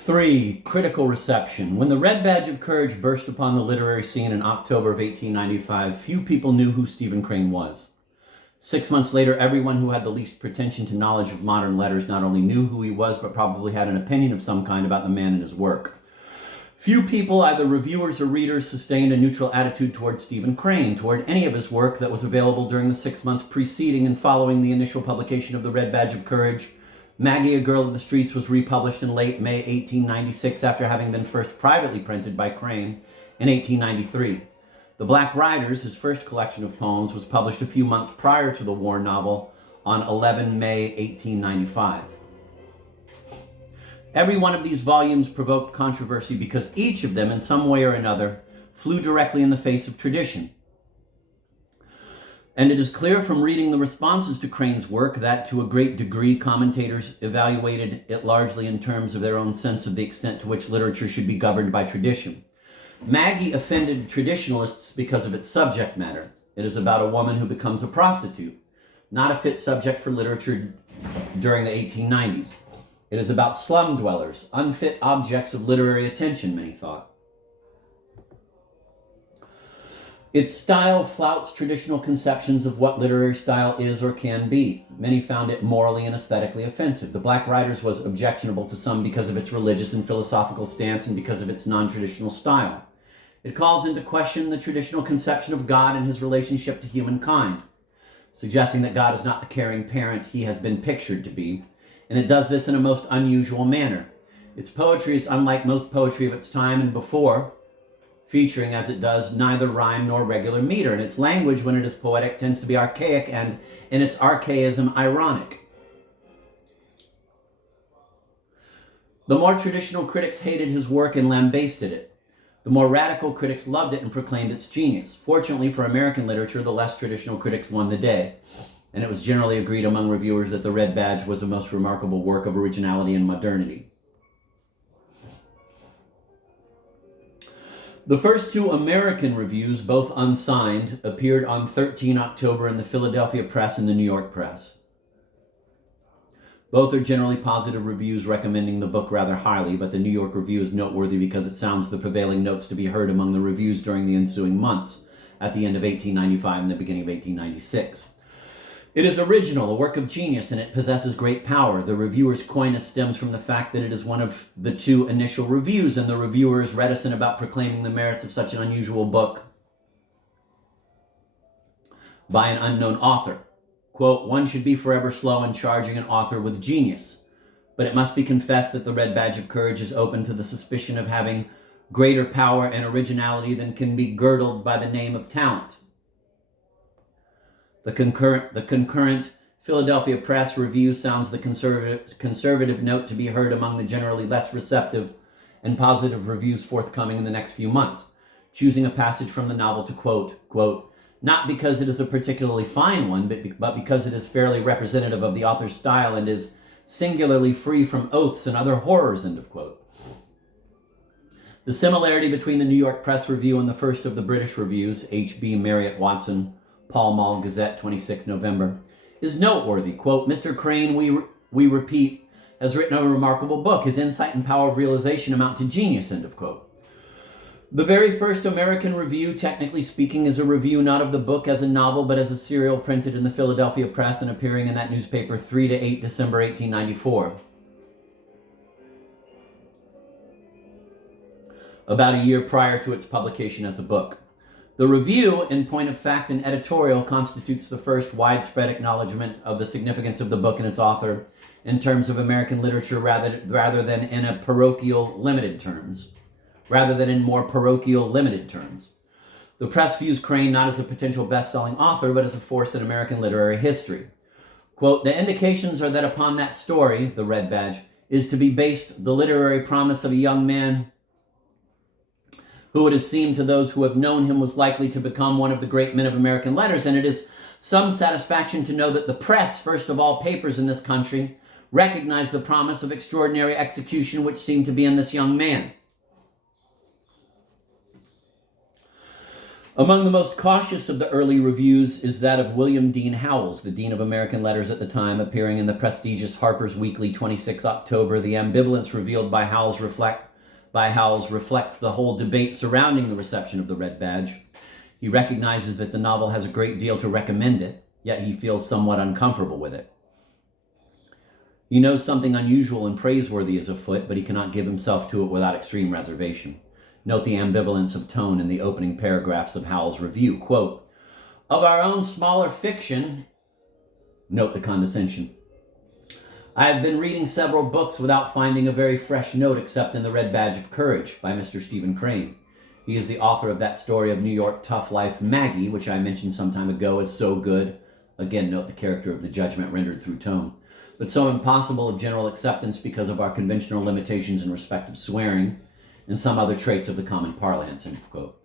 3. Critical reception. When the Red Badge of Courage burst upon the literary scene in October of 1895, few people knew who Stephen Crane was. 6 months later, everyone who had the least pretension to knowledge of modern letters not only knew who he was, but probably had an opinion of some kind about the man and his work. Few people, either reviewers or readers, sustained a neutral attitude toward Stephen Crane, toward any of his work that was available during the 6 months preceding and following the initial publication of The Red Badge of Courage. Maggie, a Girl of the Streets was republished in late May 1896 after having been first privately printed by Crane in 1893. The Black Riders, his first collection of poems, was published a few months prior to the war novel on 11 May 1895. Every one of these volumes provoked controversy because each of them, in some way or another, flew directly in the face of tradition. And it is clear from reading the responses to Crane's work that, to a great degree, commentators evaluated it largely in terms of their own sense of the extent to which literature should be governed by tradition. Maggie offended traditionalists because of its subject matter. It is about a woman who becomes a prostitute, not a fit subject for literature during the 1890s. It is about slum dwellers, unfit objects of literary attention, many thought. Its style flouts traditional conceptions of what literary style is or can be. Many found it morally and aesthetically offensive. The Black Riders was objectionable to some because of its religious and philosophical stance and because of its non-traditional style. It calls into question the traditional conception of God and his relationship to humankind, suggesting that God is not the caring parent he has been pictured to be, and it does this in a most unusual manner. Its poetry is unlike most poetry of its time and before, featuring, as it does, neither rhyme nor regular meter, and its language, when it is poetic, tends to be archaic and, in its archaism, ironic. The more traditional critics hated his work and lambasted it. The more radical critics loved it and proclaimed its genius. Fortunately for American literature, the less traditional critics won the day, and it was generally agreed among reviewers that The Red Badge was a most remarkable work of originality and modernity. The first two American reviews, both unsigned, appeared on 13 October in the Philadelphia Press and the New York Press. Both are generally positive reviews recommending the book rather highly, but the New York review is noteworthy because it sounds the prevailing notes to be heard among the reviews during the ensuing months, at the end of 1895 and the beginning of 1896. It is original, a work of genius, and it possesses great power. The reviewer's coyness stems from the fact that it is one of the two initial reviews, and the reviewer is reticent about proclaiming the merits of such an unusual book by an unknown author. Quote, "One should be forever slow in charging an author with genius, but it must be confessed that The Red Badge of Courage is open to the suspicion of having greater power and originality than can be girdled by the name of talent." The concurrent Philadelphia Press review sounds the conservative note to be heard among the generally less receptive and positive reviews forthcoming in the next few months, choosing a passage from the novel to quote, "Not because it is a particularly fine one, but because it is fairly representative of the author's style and is singularly free from oaths and other horrors," end of quote. The similarity between the New York Press review and the first of the British reviews, H.B. Marriott Watson, Pall Mall Gazette, 26 November, is noteworthy. Quote, "Mr. Crane, we repeat, has written a remarkable book. His insight and power of realization amount to genius," end of quote. The very first American review, technically speaking, is a review not of the book as a novel, but as a serial printed in the Philadelphia Press and appearing in that newspaper 3 to 8 December 1894. About a year prior to its publication as a book. The review, in point of fact and editorial, constitutes the first widespread acknowledgement of the significance of the book and its author in terms of American literature rather than in more parochial limited terms. The press views Crane not as a potential best-selling author, but as a force in American literary history. Quote, "The indications are that upon that story, The Red Badge, is to be based the literary promise of a young man who it has seemed to those who have known him was likely to become one of the great men of American letters, and it is some satisfaction to know that the press, first of all papers in this country, recognize the promise of extraordinary execution which seemed to be in this young man." Among the most cautious of the early reviews is that of William Dean Howells, the Dean of American Letters at the time, appearing in the prestigious Harper's Weekly, 26 October. The ambivalence revealed by Howells reflects the whole debate surrounding the reception of the Red Badge. He recognizes that the novel has a great deal to recommend it, yet he feels somewhat uncomfortable with it. He knows something unusual and praiseworthy is afoot, but he cannot give himself to it without extreme reservation. Note the ambivalence of tone in the opening paragraphs of Howells' review. Quote, "Of our own smaller fiction," note the condescension, "I have been reading several books without finding a very fresh note except in The Red Badge of Courage by Mr. Stephen Crane. He is the author of that story of New York tough life Maggie, which I mentioned some time ago is so good," again note the character of the judgment rendered through tone, "but so impossible of general acceptance because of our conventional limitations in respect of swearing, and some other traits of the common parlance," end quote.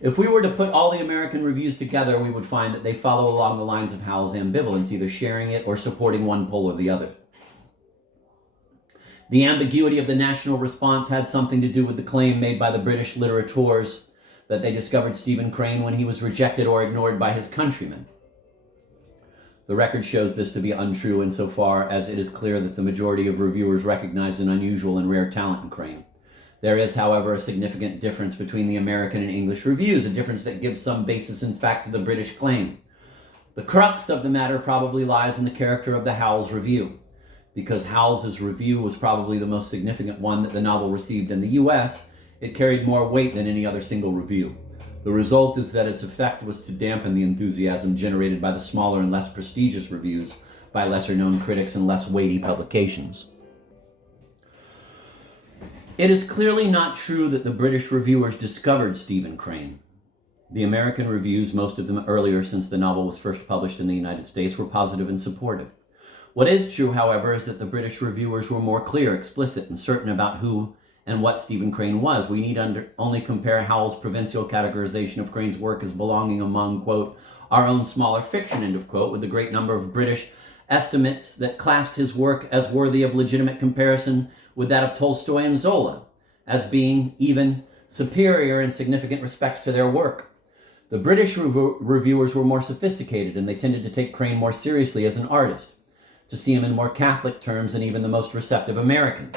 If we were to put all the American reviews together, we would find that they follow along the lines of Howells' ambivalence, either sharing it or supporting one pole or the other. The ambiguity of the national response had something to do with the claim made by the British litterateurs that they discovered Stephen Crane when he was rejected or ignored by his countrymen. The record shows this to be untrue insofar as it is clear that the majority of reviewers recognized an unusual and rare talent in Crane. There is, however, a significant difference between the American and English reviews, a difference that gives some basis in fact to the British claim. The crux of the matter probably lies in the character of the Howells review. Because Howells' review was probably the most significant one that the novel received in the US, it carried more weight than any other single review. The result is that its effect was to dampen the enthusiasm generated by the smaller and less prestigious reviews by lesser-known critics and less weighty publications. It is clearly not true that the British reviewers discovered Stephen Crane. The American reviews, most of them earlier since the novel was first published in the United States, were positive and supportive. What is true, however, is that the British reviewers were more clear, explicit, and certain about who and what Stephen Crane was. We need only compare Howells' provincial categorization of Crane's work as belonging among, quote, "our own smaller fiction," end of quote, with the great number of British estimates that classed his work as worthy of legitimate comparison with that of Tolstoy and Zola, as being even superior in significant respects to their work. The British reviewers were more sophisticated, and they tended to take Crane more seriously as an artist, to see him in more Catholic terms than even the most receptive Americans.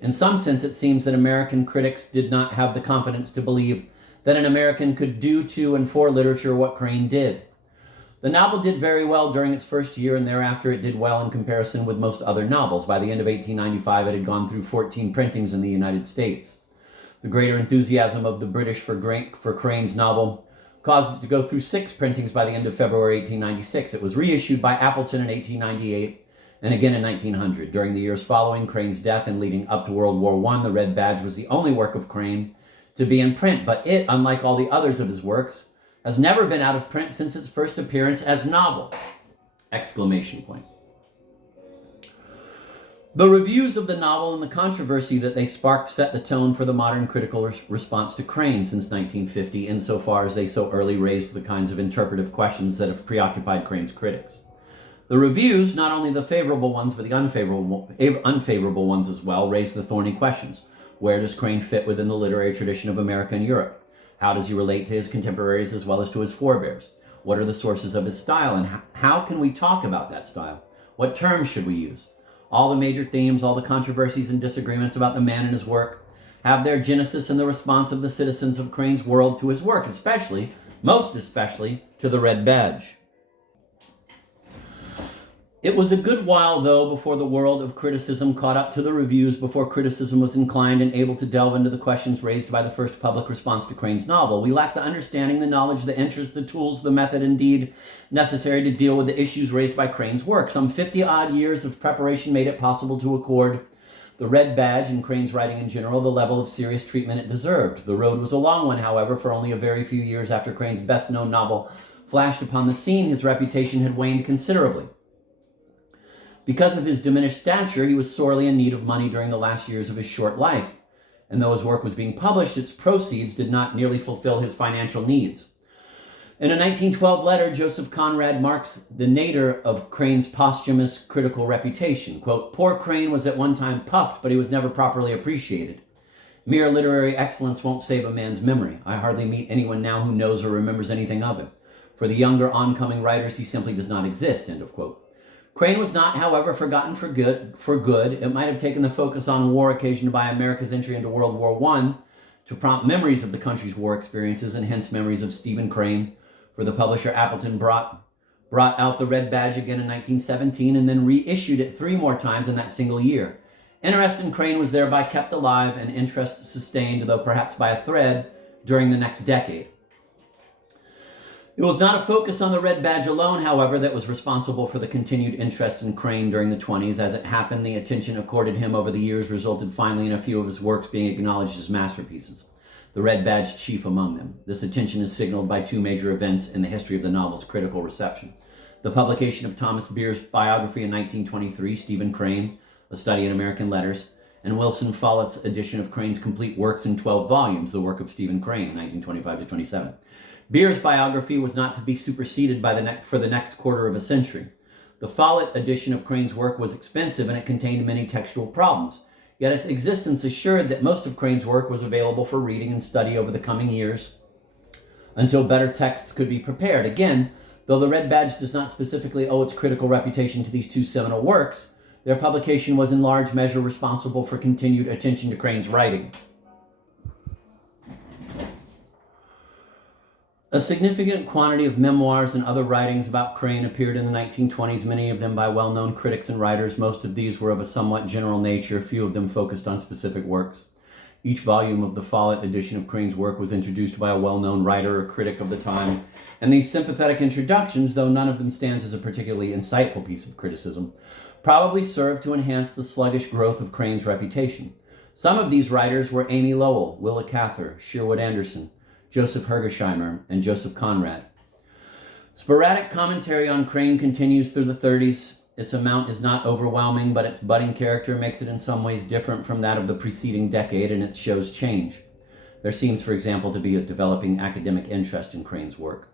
In some sense, it seems that American critics did not have the confidence to believe that an American could do to and for literature what Crane did. The novel did very well during its first year, and thereafter it did well in comparison with most other novels. By the end of 1895, it had gone through 14 printings in the United States. The greater enthusiasm of the British for Crane's novel caused it to go through 6 printings by the end of February 1896. It was reissued by Appleton in 1898 and again in 1900. During the years following Crane's death and leading up to World War I, The Red Badge was the only work of Crane to be in print, but it, unlike all the others of his works, has never been out of print since its first appearance as novel! Exclamation point. The reviews of the novel and the controversy that they sparked set the tone for the modern critical response to Crane since 1950, insofar as they so early raised the kinds of interpretive questions that have preoccupied Crane's critics. The reviews, not only the favorable ones, but the unfavorable ones as well, raised the thorny questions. Where does Crane fit within the literary tradition of America and Europe? How does he relate to his contemporaries as well as to his forebears? What are the sources of his style, and how can we talk about that style? What terms should we use? All the major themes, all the controversies and disagreements about the man and his work have their genesis in the response of the citizens of Crane's world to his work, most especially, to the Red Badge. It was a good while, though, before the world of criticism caught up to the reviews, before criticism was inclined and able to delve into the questions raised by the first public response to Crane's novel. We lacked the understanding, the knowledge, the interest, the tools, the method, indeed, necessary to deal with the issues raised by Crane's work. Some 50-odd years of preparation made it possible to accord The Red Badge and Crane's writing in general the level of serious treatment it deserved. The road was a long one, however, for only a very few years after Crane's best-known novel flashed upon the scene, his reputation had waned considerably. Because of his diminished stature, he was sorely in need of money during the last years of his short life, and though his work was being published, its proceeds did not nearly fulfill his financial needs. In a 1912 letter, Joseph Conrad marks the nadir of Crane's posthumous critical reputation. Quote, "Poor Crane was at one time puffed, but he was never properly appreciated. Mere literary excellence won't save a man's memory. I hardly meet anyone now who knows or remembers anything of him. For the younger oncoming writers, he simply does not exist." End of quote. Crane was not, however, forgotten for good. It might have taken the focus on war occasioned by America's entry into World War I to prompt memories of the country's war experiences, and hence memories of Stephen Crane. For the publisher, Appleton brought out the Red Badge again in 1917 and then reissued it 3 more times in that single year. Interest in Crane was thereby kept alive and interest sustained, though perhaps by a thread, during the next decade. It was not a focus on the Red Badge alone, however, that was responsible for the continued interest in Crane during the 20s. As it happened, the attention accorded him over the years resulted finally in a few of his works being acknowledged as masterpieces, the Red Badge chief among them. This attention is signaled by 2 major events in the history of the novel's critical reception: the publication of Thomas Beer's biography in 1923, Stephen Crane, A Study in American Letters, and Wilson Follett's edition of Crane's complete works in 12 volumes, The Work of Stephen Crane, 1925-27. Beer's biography was not to be superseded for the next quarter of a century. The Follett edition of Crane's work was expensive and it contained many textual problems. Yet its existence assured that most of Crane's work was available for reading and study over the coming years until better texts could be prepared. Again, though the Red Badge does not specifically owe its critical reputation to these 2 seminal works, their publication was in large measure responsible for continued attention to Crane's writing. A significant quantity of memoirs and other writings about Crane appeared in the 1920s, many of them by well-known critics and writers. Most of these were of a somewhat general nature, few of them focused on specific works. Each volume of the Follett edition of Crane's work was introduced by a well-known writer or critic of the time, and these sympathetic introductions, though none of them stands as a particularly insightful piece of criticism, probably served to enhance the sluggish growth of Crane's reputation. Some of these writers were Amy Lowell, Willa Cather, Sherwood Anderson, Joseph Hergesheimer, and Joseph Conrad. Sporadic commentary on Crane continues through the 30s. Its amount is not overwhelming, but its budding character makes it in some ways different from that of the preceding decade, and it shows change. There seems, for example, to be a developing academic interest in Crane's work.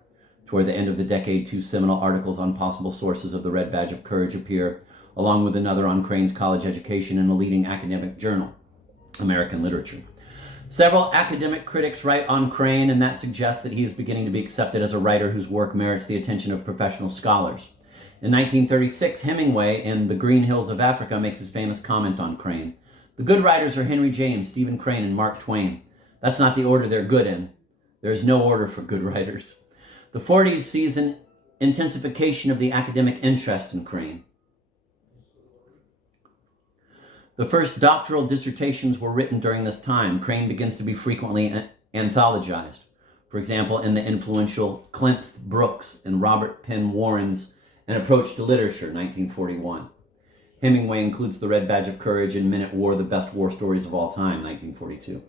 Toward the end of the decade, 2 seminal articles on possible sources of the Red Badge of Courage appear, along with another on Crane's college education in a leading academic journal, American Literature. Several academic critics write on Crane, and that suggests that he is beginning to be accepted as a writer whose work merits the attention of professional scholars. In 1936, Hemingway, in The Green Hills of Africa, makes his famous comment on Crane: "The good writers are Henry James, Stephen Crane, and Mark Twain. That's not the order they're good in. There is no order for good writers." The 40s sees an intensification of the academic interest in Crane. The first doctoral dissertations were written during this time. Crane begins to be frequently anthologized. For example, in the influential Clint Brooks and Robert Penn Warren's An Approach to Literature, 1941. Hemingway includes the Red Badge of Courage and Men at War, the Best War Stories of All Time, 1942.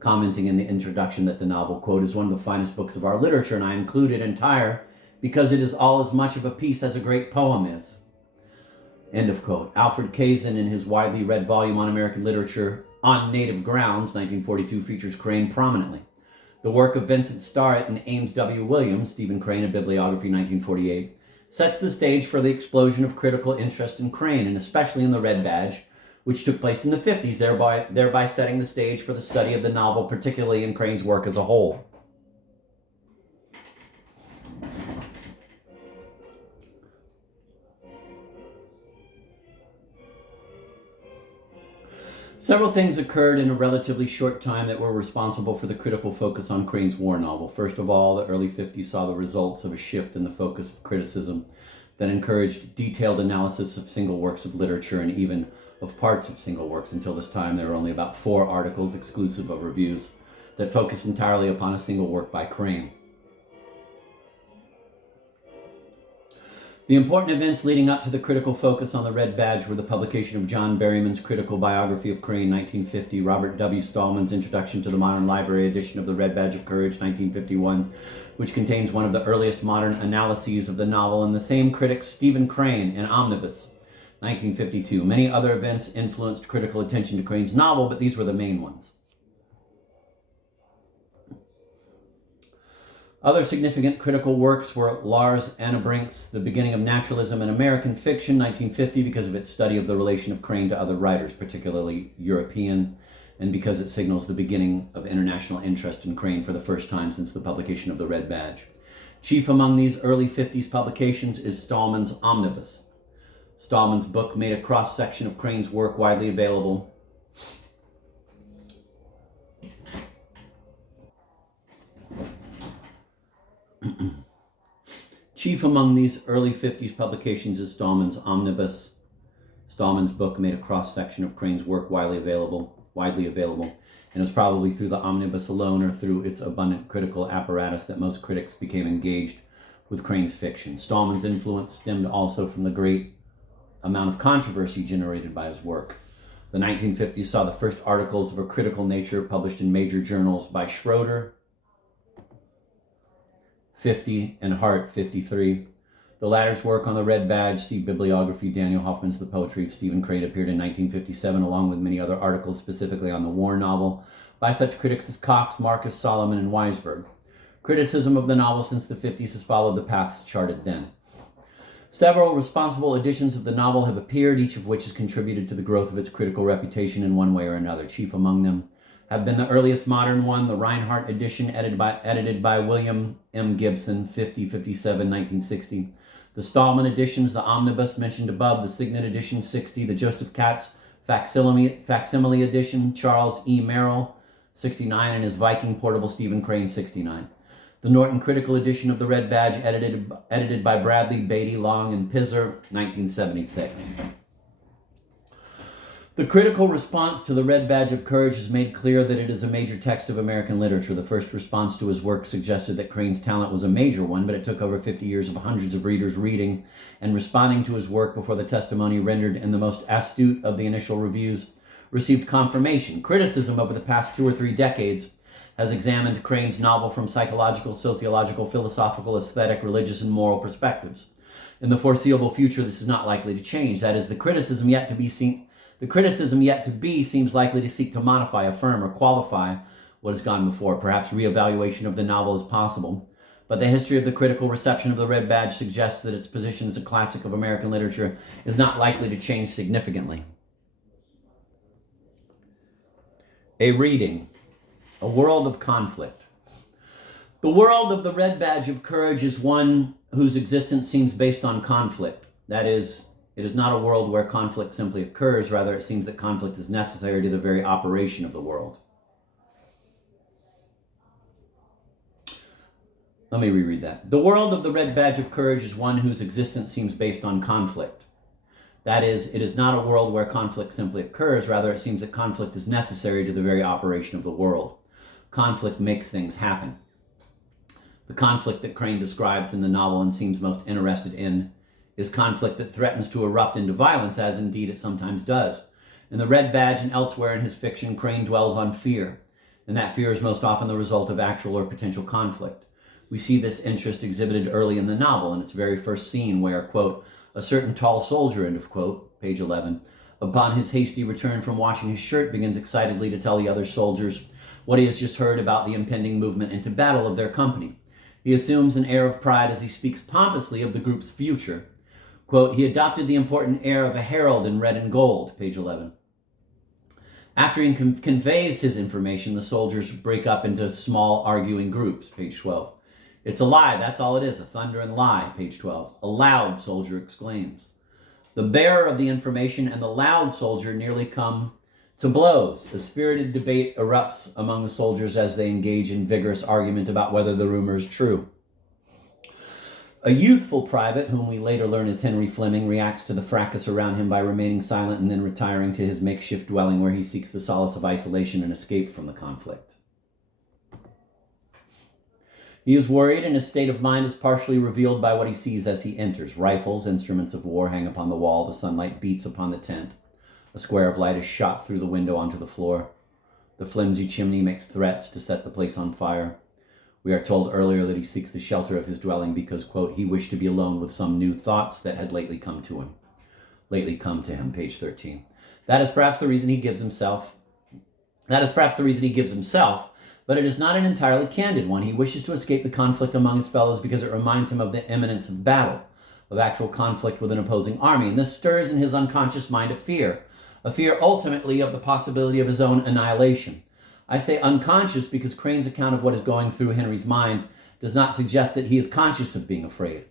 Commenting in the introduction that the novel, quote, "is one of the finest books of our literature, and I include it entire because it is all as much of a piece as a great poem is." End of quote. Alfred Kazin, in his widely read volume on American literature, On Native Grounds, 1942, features Crane prominently. The work of Vincent Starrett and Ames W. Williams, Stephen Crane, A Bibliography, 1948, sets the stage for the explosion of critical interest in Crane, and especially in the Red Badge, which took place in the 50s, thereby setting the stage for the study of the novel, particularly in Crane's work as a whole. Several things occurred in a relatively short time that were responsible for the critical focus on Crane's war novel. First of all, the early 50s saw the results of a shift in the focus of criticism that encouraged detailed analysis of single works of literature and even of parts of single works. Until this time, there were only about 4 articles, exclusive of reviews, that focused entirely upon a single work by Crane. The important events leading up to the critical focus on the Red Badge were the publication of John Berryman's critical biography of Crane, 1950, Robert W. Stallman's introduction to the modern library edition of the Red Badge of Courage, 1951, which contains one of the earliest modern analyses of the novel, and the same critic Stephen Crane in Omnibus, 1952. Many other events influenced critical attention to Crane's novel, but these were the main ones. Other significant critical works were Lars Annebrink's The Beginning of Naturalism in American Fiction, 1950, because of its study of the relation of Crane to other writers, particularly European, and because it signals the beginning of international interest in Crane for the first time since the publication of the Red Badge. Chief among these early 50s publications is Stallman's Omnibus. Stallman's book made a cross-section of Crane's work widely available. Chief among these early 50s publications is Stallman's Omnibus. Stallman's book made a cross-section of Crane's work widely available, and it was probably through the omnibus alone or through its abundant critical apparatus that most critics became engaged with Crane's fiction. Stallman's influence stemmed also from the great amount of controversy generated by his work. The 1950s saw the first articles of a critical nature published in major journals by Schroeder, 50, and Hart, 53. The latter's work on the Red Badge, see bibliography. Daniel Hoffman's The Poetry of Stephen Crane appeared in 1957, along with many other articles specifically on the war novel by such critics as Cox, Marcus, Solomon, and Weisberg. Criticism of the novel since the 50s has followed the paths charted then. Several responsible editions of the novel have appeared, each of which has contributed to the growth of its critical reputation in one way or another. Chief among them have been the earliest modern one, the Reinhardt edition, edited by William M. Gibson, 57, 1960. The Stallman editions, the Omnibus mentioned above, the Signet edition, 60, the Joseph Katz facsimile edition, Charles E. Merrill, 69, and his Viking portable Stephen Crane, 69. The Norton Critical edition of the Red Badge, edited by Bradley, Beatty, Long, and Pisser, 1976. The critical response to the Red Badge of Courage has made clear that it is a major text of American literature. The first response to his work suggested that Crane's talent was a major one, but it took over 50 years of hundreds of readers reading and responding to his work before the testimony rendered in the most astute of the initial reviews received confirmation. Criticism over the past 2 or 3 decades has examined Crane's novel from psychological, sociological, philosophical, aesthetic, religious, and moral perspectives. In the foreseeable future, this is not likely to change. That is, the criticism yet to be seems likely to seek to modify, affirm, or qualify what has gone before. Perhaps reevaluation of the novel is possible, but the history of the critical reception of the Red Badge suggests that its position as a classic of American literature is not likely to change significantly. A reading. A world of conflict. The world of the Red Badge of Courage is one whose existence seems based on conflict. That is, it is not a world where conflict simply occurs. Rather, it seems that conflict is necessary to the very operation of the world. Let me reread that. The world of the Red Badge of Courage is one whose existence seems based on conflict. That is, it is not a world where conflict simply occurs. Rather, it seems that conflict is necessary to the very operation of the world. Conflict makes things happen. The conflict that Crane describes in the novel and seems most interested in is conflict that threatens to erupt into violence, as indeed it sometimes does. In The Red Badge and elsewhere in his fiction, Crane dwells on fear, and that fear is most often the result of actual or potential conflict. We see this interest exhibited early in the novel in its very first scene where, quote, a certain tall soldier, end of quote, page 11, upon his hasty return from washing his shirt, begins excitedly to tell the other soldiers what he has just heard about the impending movement into battle of their company. He assumes an air of pride as he speaks pompously of the group's future. Quote, he adopted the important air of a herald in red and gold, page 11. After he conveys his information, the soldiers break up into small arguing groups, page 12. It's a lie, that's all it is, a thundering lie, page 12. A loud soldier exclaims. The bearer of the information and the loud soldier nearly come to blows. A spirited debate erupts among the soldiers as they engage in vigorous argument about whether the rumor is true. A youthful private, whom we later learn is Henry Fleming, reacts to the fracas around him by remaining silent and then retiring to his makeshift dwelling where he seeks the solace of isolation and escape from the conflict. He is worried, and his state of mind is partially revealed by what he sees as he enters. Rifles, instruments of war, hang upon the wall. The sunlight beats upon the tent. A square of light is shot through the window onto the floor. The flimsy chimney makes threats to set the place on fire. We are told earlier that he seeks the shelter of his dwelling because, quote, he wished to be alone with some new thoughts that had lately come to him, page 13. That is perhaps the reason he gives himself, but it is not an entirely candid one. He wishes to escape the conflict among his fellows because it reminds him of the imminence of battle, of actual conflict with an opposing army, and this stirs in his unconscious mind a fear a fear ultimately of the possibility of his own annihilation. I say unconscious because Crane's account of what is going through Henry's mind does not suggest that he is conscious of being afraid.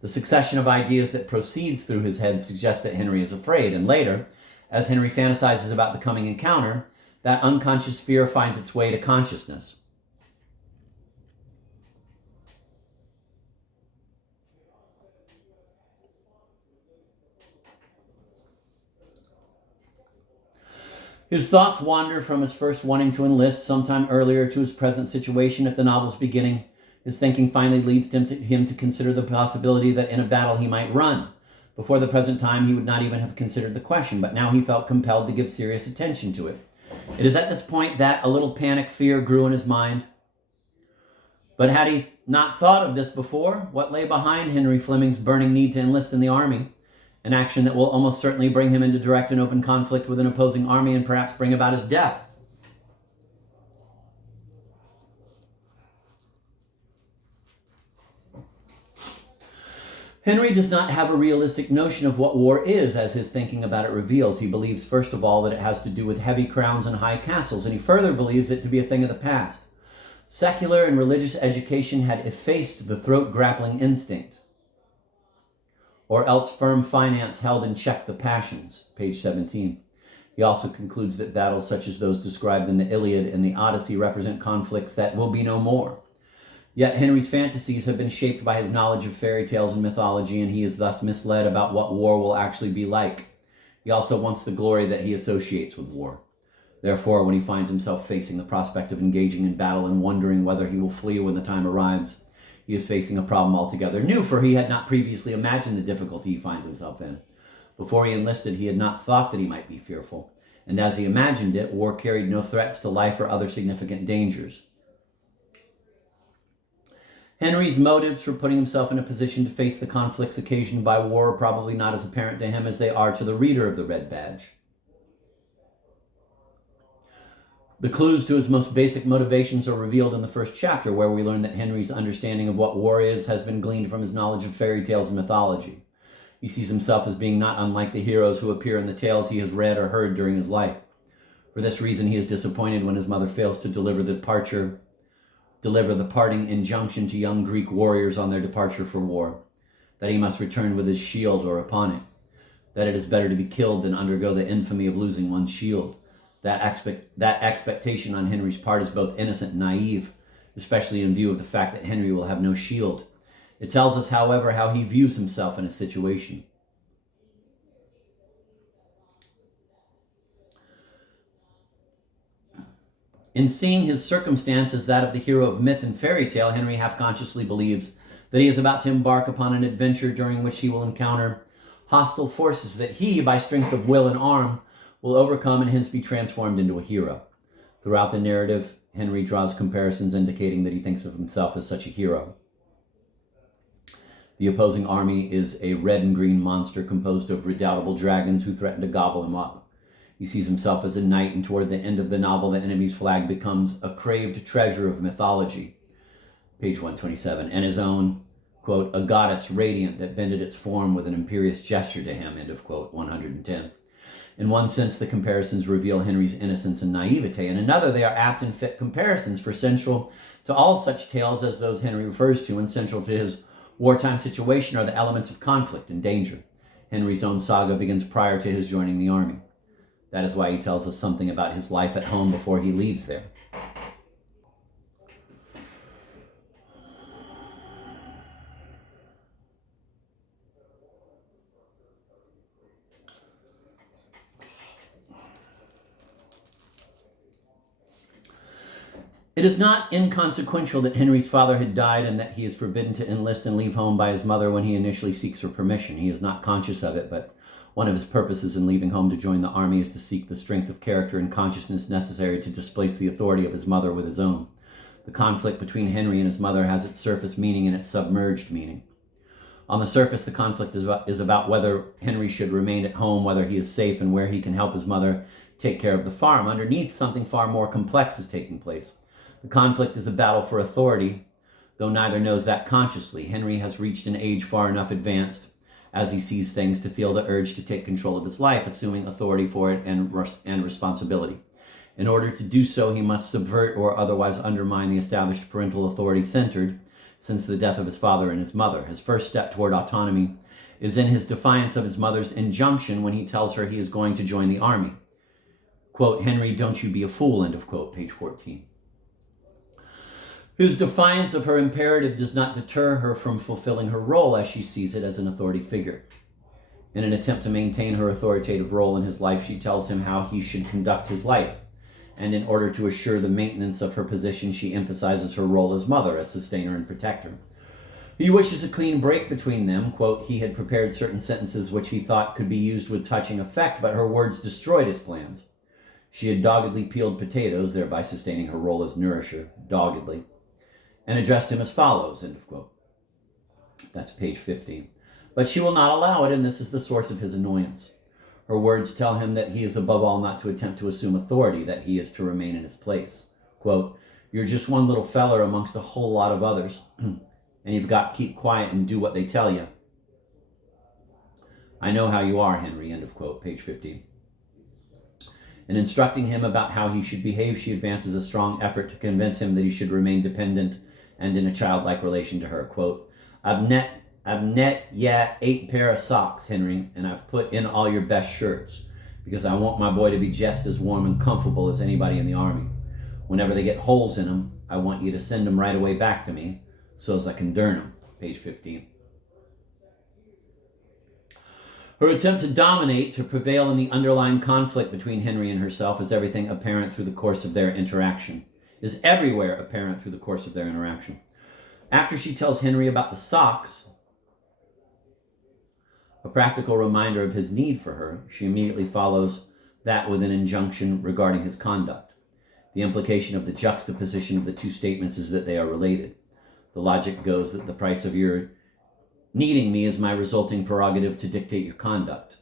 The succession of ideas that proceeds through his head suggests that Henry is afraid, and later, as Henry fantasizes about the coming encounter, that unconscious fear finds its way to consciousness. His thoughts wander from his first wanting to enlist sometime earlier to his present situation at the novel's beginning. His thinking finally leads him to consider the possibility that in a battle he might run. Before the present time, he would not even have considered the question, but now he felt compelled to give serious attention to it. It is at this point that a little panic fear grew in his mind. But had he not thought of this before? What lay behind Henry Fleming's burning need to enlist in the army? An action that will almost certainly bring him into direct and open conflict with an opposing army and perhaps bring about his death. Henry does not have a realistic notion of what war is, as his thinking about it reveals. He believes, first of all, that it has to do with heavy crowns and high castles, and he further believes it to be a thing of the past. Secular and religious education had effaced the throat-grappling instinct, or else firm finance held in check the passions, page 17. He also concludes that battles such as those described in the Iliad and the Odyssey represent conflicts that will be no more. Yet Henry's fantasies have been shaped by his knowledge of fairy tales and mythology, and he is thus misled about what war will actually be like. He also wants the glory that he associates with war. Therefore, when he finds himself facing the prospect of engaging in battle and wondering whether he will flee when the time arrives, he is facing a problem altogether new, for he had not previously imagined the difficulty he finds himself in. Before he enlisted, he had not thought that he might be fearful, and as he imagined it, war carried no threats to life or other significant dangers. Henry's motives for putting himself in a position to face the conflicts occasioned by war are probably not as apparent to him as they are to the reader of the Red Badge. The clues to his most basic motivations are revealed in the first chapter, where we learn that Henry's understanding of what war is has been gleaned from his knowledge of fairy tales and mythology. He sees himself as being not unlike the heroes who appear in the tales he has read or heard during his life. For this reason, he is disappointed when his mother fails to deliver the parting injunction to young Greek warriors on their departure for war, that he must return with his shield or upon it, that it is better to be killed than undergo the infamy of losing one's shield. That expectation on Henry's part is both innocent and naive, especially in view of the fact that Henry will have no shield. It tells us, however, how he views himself in a situation. In seeing his circumstance as that of the hero of myth and fairy tale, Henry half-consciously believes that he is about to embark upon an adventure during which he will encounter hostile forces that he, by strength of will and arm, will overcome and hence be transformed into a hero. Throughout the narrative, Henry draws comparisons indicating that he thinks of himself as such a hero. The opposing army is a red and green monster composed of redoubtable dragons who threaten to gobble him up. He sees himself as a knight, and toward the end of the novel, the enemy's flag becomes a craved treasure of mythology. Page 127. And his own, quote, a goddess radiant that bended its form with an imperious gesture to him, end of quote, 110. In one sense, the comparisons reveal Henry's innocence and naivete. In another, they are apt and fit comparisons, for central to all such tales as those Henry refers to and central to his wartime situation are the elements of conflict and danger. Henry's own saga begins prior to his joining the army. That is why he tells us something about his life at home before he leaves there. It is not inconsequential that Henry's father had died and that he is forbidden to enlist and leave home by his mother when he initially seeks her permission. He is not conscious of it, but one of his purposes in leaving home to join the army is to seek the strength of character and consciousness necessary to displace the authority of his mother with his own. The conflict between Henry and his mother has its surface meaning and its submerged meaning. On the surface, the conflict is about whether Henry should remain at home, whether he is safe, and where he can help his mother take care of the farm. Underneath, something far more complex is taking place. The conflict is a battle for authority, though neither knows that consciously. Henry has reached an age far enough advanced as he sees things, to feel the urge to take control of his life, assuming authority for it and responsibility. In order to do so, he must subvert or otherwise undermine the established parental authority centered since the death of his father and his mother. His first step toward autonomy is in his defiance of his mother's injunction when he tells her he is going to join the army. Quote, "Henry, don't you be a fool," end of quote, page 14. His defiance of her imperative does not deter her from fulfilling her role as she sees it as an authority figure. In an attempt to maintain her authoritative role in his life, she tells him how he should conduct his life. And in order to assure the maintenance of her position, she emphasizes her role as mother, as sustainer and protector. He wishes a clean break between them. Quote, "He had prepared certain sentences which he thought could be used with touching effect, but her words destroyed his plans. She had doggedly peeled potatoes, thereby sustaining her role as nourisher, doggedly, and addressed him as follows," end of quote. That's page 15. But she will not allow it, and this is the source of his annoyance. Her words tell him that he is above all not to attempt to assume authority, that he is to remain in his place. Quote, "You're just one little feller amongst a whole lot of others, and you've got to keep quiet and do what they tell you. I know how you are, Henry," end of quote, page 15. In instructing him about how he should behave, she advances a strong effort to convince him that he should remain dependent and in a childlike relation to her. Quote, I've net 8 pair of socks, Henry, and I've put in all your best shirts, because I want my boy to be just as warm and comfortable as anybody in the army. Whenever they get holes in them, I want you to send them right away back to me, so as I can darn them," page 15. Her attempt to dominate, to prevail in the underlying conflict between Henry and herself is everywhere apparent through the course of their interaction. After she tells Henry about the socks, a practical reminder of his need for her, she immediately follows that with an injunction regarding his conduct. The implication of the juxtaposition of the two statements is that they are related. The logic goes that the price of your needing me is my resulting prerogative to dictate your conduct.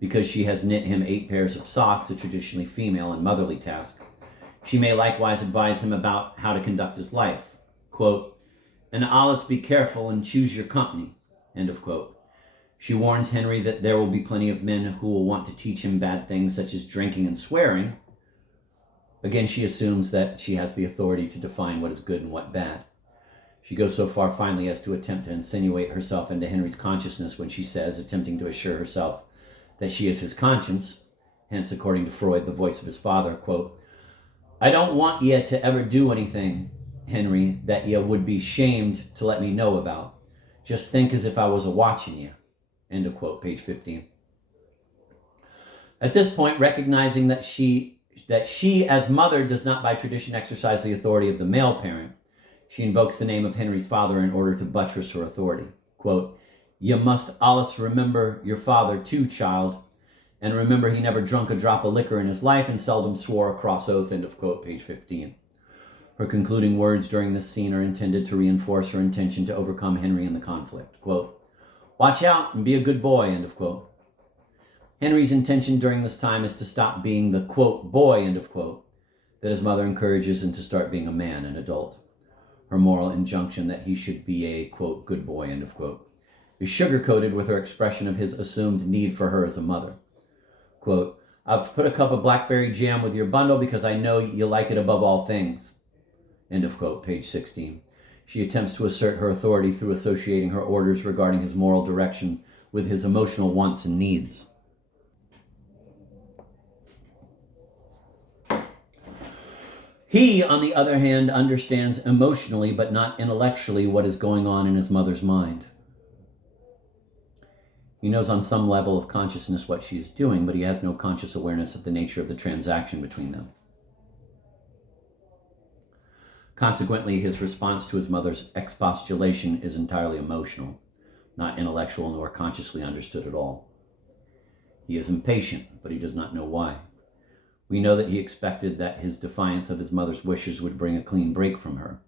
Because she has knit him 8 pairs of socks, a traditionally female and motherly task, she may likewise advise him about how to conduct his life. Quote, "And allus be careful and choose your company," end of quote. She warns Henry that there will be plenty of men who will want to teach him bad things such as drinking and swearing. Again, she assumes that she has the authority to define what is good and what bad. She goes so far finally as to attempt to insinuate herself into Henry's consciousness when she says, attempting to assure herself that she is his conscience, hence, according to Freud, the voice of his father, quote, "I don't want ye to ever do anything, Henry, that ye would be shamed to let me know about. Just think as if I was a-watching ye," end of quote, page 15. At this point, recognizing that she as mother does not by tradition exercise the authority of the male parent, she invokes the name of Henry's father in order to buttress her authority. Quote, "You must allus remember your father too, child, and remember he never drunk a drop of liquor in his life and seldom swore a cross oath," end of quote, page 15. Her concluding words during this scene are intended to reinforce her intention to overcome Henry in the conflict. Quote, "Watch out and be a good boy," end of quote. Henry's intention during this time is to stop being the, quote, "boy," end of quote, that his mother encourages, and to start being a man, an adult. Her moral injunction that he should be a, quote, "good boy," end of quote, is sugar-coated with her expression of his assumed need for her as a mother. Quote, "I've put a cup of blackberry jam with your bundle because I know you like it above all things," end of quote, page 16. She attempts to assert her authority through associating her orders regarding his moral direction with his emotional wants and needs. He, on the other hand, understands emotionally but not intellectually what is going on in his mother's mind. He knows on some level of consciousness what she is doing, but he has no conscious awareness of the nature of the transaction between them. Consequently, his response to his mother's expostulation is entirely emotional, not intellectual nor consciously understood at all. He is impatient, but he does not know why. We know that he expected that his defiance of his mother's wishes would bring a clean break from her.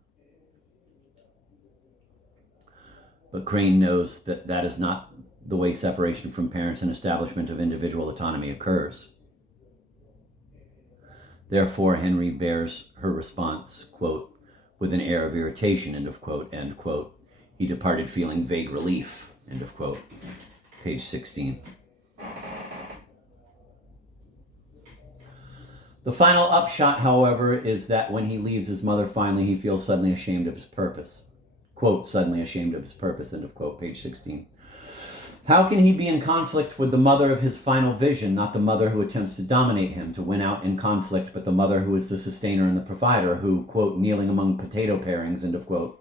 But Crane knows that that is not the way separation from parents and establishment of individual autonomy occurs. Therefore, Henry bears her response, quote, with an air of irritation, end quote. He departed feeling vague relief, end of quote. Page 16. The final upshot, however, is that when he leaves his mother finally, he feels suddenly ashamed of his purpose. Quote, suddenly ashamed of his purpose, end of quote, page 16. How can he be in conflict with the mother of his final vision, not the mother who attempts to dominate him, to win out in conflict, but the mother who is the sustainer and the provider, who, quote, kneeling among potato parings, end of quote,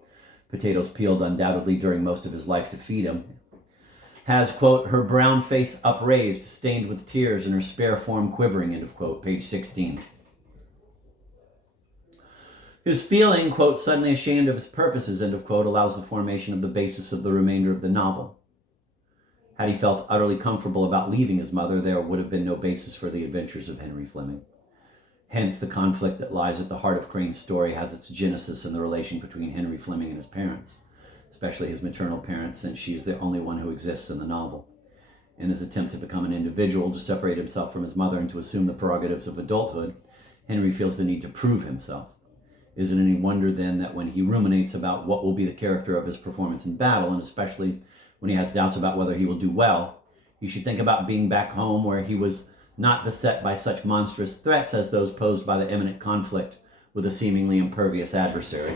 potatoes peeled undoubtedly during most of his life to feed him, has, quote, her brown face upraised, stained with tears, and her spare form quivering, end of quote, page 16. His feeling, quote, suddenly ashamed of his purposes, end of quote, allows the formation of the basis of the remainder of the novel. Had he felt utterly comfortable about leaving his mother, there would have been no basis for the adventures of Henry Fleming. Hence, the conflict that lies at the heart of Crane's story has its genesis in the relation between Henry Fleming and his parents, especially his maternal parents, since she is the only one who exists in the novel. In his attempt to become an individual, to separate himself from his mother and to assume the prerogatives of adulthood, Henry feels the need to prove himself. Is it any wonder, then, that when he ruminates about what will be the character of his performance in battle, and especially when he has doubts about whether he will do well, he should think about being back home where he was not beset by such monstrous threats as those posed by the imminent conflict with a seemingly impervious adversary.